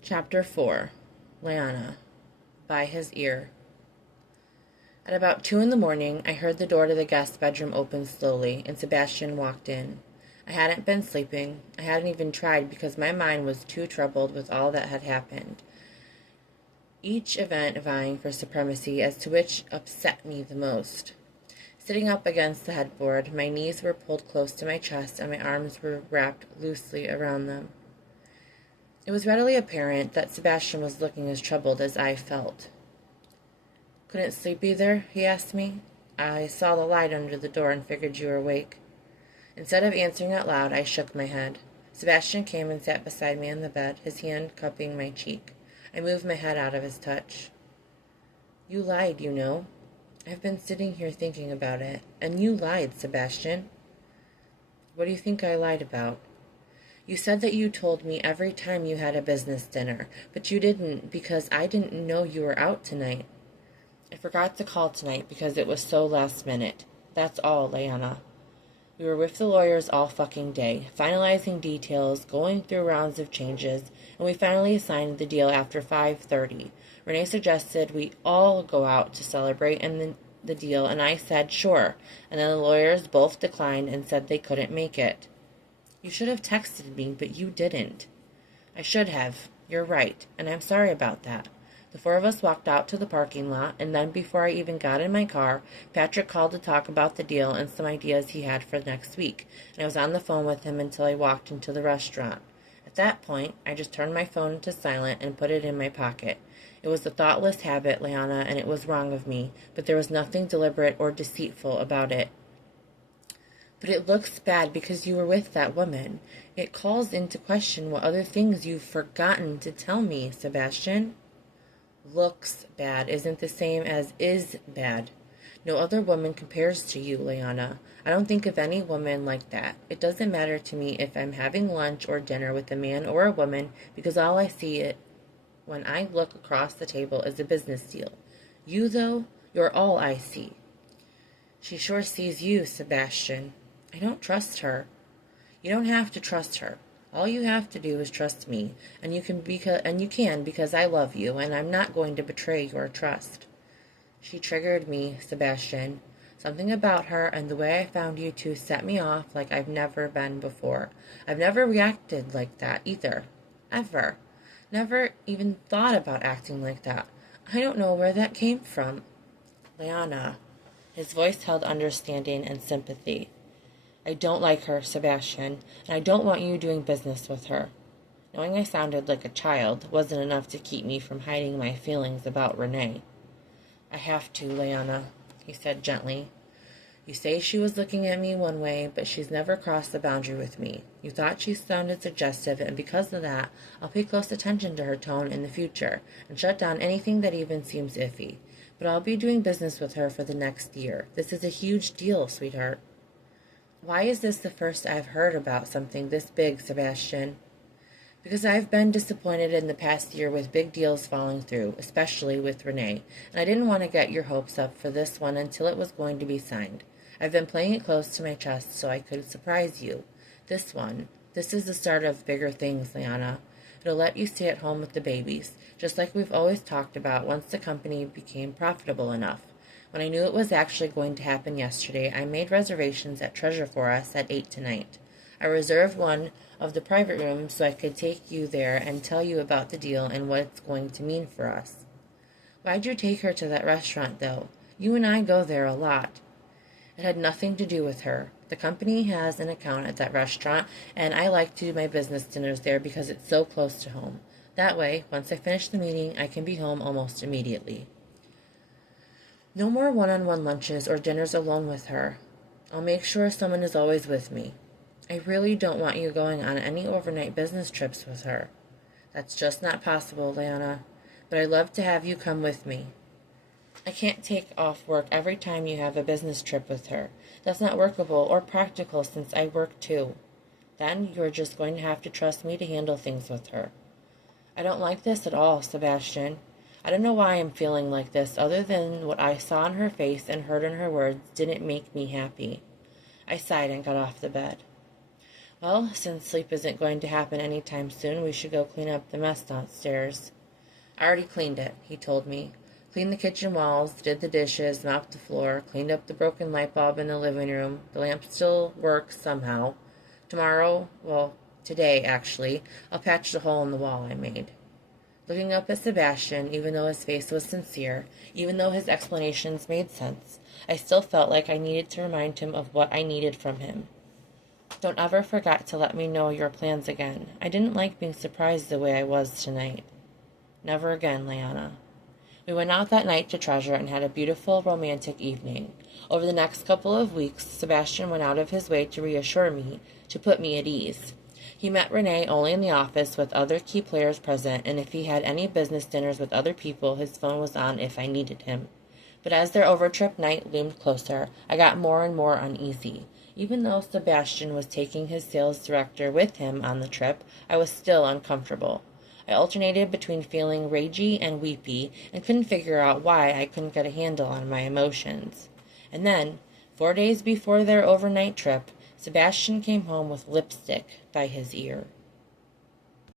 Chapter 4. Layana. By his ear. At about 2 in the morning, I heard the door to the guest bedroom open slowly, and Sebastian walked in. I hadn't been sleeping. I hadn't even tried because my mind was too troubled with all that had happened. Each event vying for supremacy as to which upset me the most. Sitting up against the headboard, my knees were pulled close to my chest and my arms were wrapped loosely around them. It was readily apparent that Sebastian was looking as troubled as I felt. "Couldn't sleep either?" he asked me. "I saw the light under the door and figured you were awake." Instead of answering out loud, I shook my head. Sebastian came and sat beside me on the bed, his hand cupping my cheek. I moved my head out of his touch. "You lied, you know. I've been sitting here thinking about it, and you lied, Sebastian." "What do you think I lied about?" "You said that you told me every time you had a business dinner, but you didn't because I didn't know you were out tonight." "I forgot to call tonight because it was so last minute. That's all, Layana. We were with the lawyers all fucking day, finalizing details, going through rounds of changes, and we finally signed the deal after 5:30. Renee suggested we all go out to celebrate the deal, and I said sure, and then the lawyers both declined and said they couldn't make it. You should have texted me, but you didn't." "I should have. You're right, and I'm sorry about that." The four of us walked out to the parking lot, and then before I even got in my car, Patrick called to talk about the deal and some ideas he had for next week, and I was on the phone with him until I walked into the restaurant. At that point, I just turned my phone to silent and put it in my pocket. It was a thoughtless habit, Layana, and it was wrong of me, but there was nothing deliberate or deceitful about it. "But it looks bad because you were with that woman. It calls into question what other things you've forgotten to tell me, Sebastian." "Looks bad isn't the same as is bad. No other woman compares to you, Layana. I don't think of any woman like that. It doesn't matter to me if I'm having lunch or dinner with a man or a woman because all I see it when I look across the table is a business deal. You, though, you're all I see." "She sure sees you, Sebastian." "I don't trust her." "You don't have to trust her. All you have to do is trust me, and you can because I love you, and I'm not going to betray your trust." "She triggered me, Sebastian. Something about her and the way I found you two set me off like I've never been before. I've never reacted like that either. Ever. Never even thought about acting like that. I don't know where that came from." "Layana." His voice held understanding and sympathy. "I don't like her, Sebastian, and I don't want you doing business with her." Knowing I sounded like a child wasn't enough to keep me from hiding my feelings about Renee. "I have to, Layana," he said gently. "You say she was looking at me one way, but she's never crossed the boundary with me. You thought she sounded suggestive, and because of that, I'll pay close attention to her tone in the future and shut down anything that even seems iffy. But I'll be doing business with her for the next year. This is a huge deal, sweetheart." "Why is this the first I've heard about something this big, Sebastian?" "Because I've been disappointed in the past year with big deals falling through, especially with Renee, and I didn't want to get your hopes up for this one until it was going to be signed. I've been playing it close to my chest so I could surprise you. This is the start of bigger things, Layana. It'll let you stay at home with the babies, just like we've always talked about once the company became profitable enough. When I knew it was actually going to happen yesterday, I made reservations at Treasure for us at 8 tonight. I reserved one of the private rooms so I could take you there and tell you about the deal and what it's going to mean for us." "Why'd you take her to that restaurant, though? You and I go there a lot." "It had nothing to do with her. The company has an account at that restaurant, and I like to do my business dinners there because it's so close to home. That way, once I finish the meeting, I can be home almost immediately." "No more one-on-one lunches or dinners alone with her. I'll make sure someone is always with me. I really don't want you going on any overnight business trips with her." "That's just not possible, Layana. But I'd love to have you come with me." "I can't take off work every time you have a business trip with her. That's not workable or practical since I work too." "Then you're just going to have to trust me to handle things with her." "I don't like this at all, Sebastian. I don't know why I'm feeling like this, other than what I saw in her face and heard in her words didn't make me happy." I sighed and got off the bed. Well, since sleep isn't going to happen any time soon, we should go clean up the mess downstairs. I already cleaned it, he told me. Cleaned the kitchen walls, did the dishes, mopped the floor, cleaned up the broken light bulb in the living room. The lamp still works somehow. Tomorrow, well, today actually, I'll patch the hole in the wall I made. Looking up at Sebastian, even though his face was sincere, even though his explanations made sense, I still felt like I needed to remind him of what I needed from him. Don't ever forget to let me know your plans again. I didn't like being surprised the way I was tonight. Never again, Layana. We went out that night to Treasure and had a beautiful, romantic evening. Over the next couple of weeks, Sebastian went out of his way to reassure me, to put me at ease. He met Renee only in the office with other key players present, and if he had any business dinners with other people, his phone was on if I needed him. But as their overtrip night loomed closer, I got more and more uneasy. Even though Sebastian was taking his sales director with him on the trip, I was still uncomfortable. I alternated between feeling ragey and weepy and couldn't figure out why I couldn't get a handle on my emotions. And then, 4 days before their overnight trip, Sebastian came home with lipstick by his ear.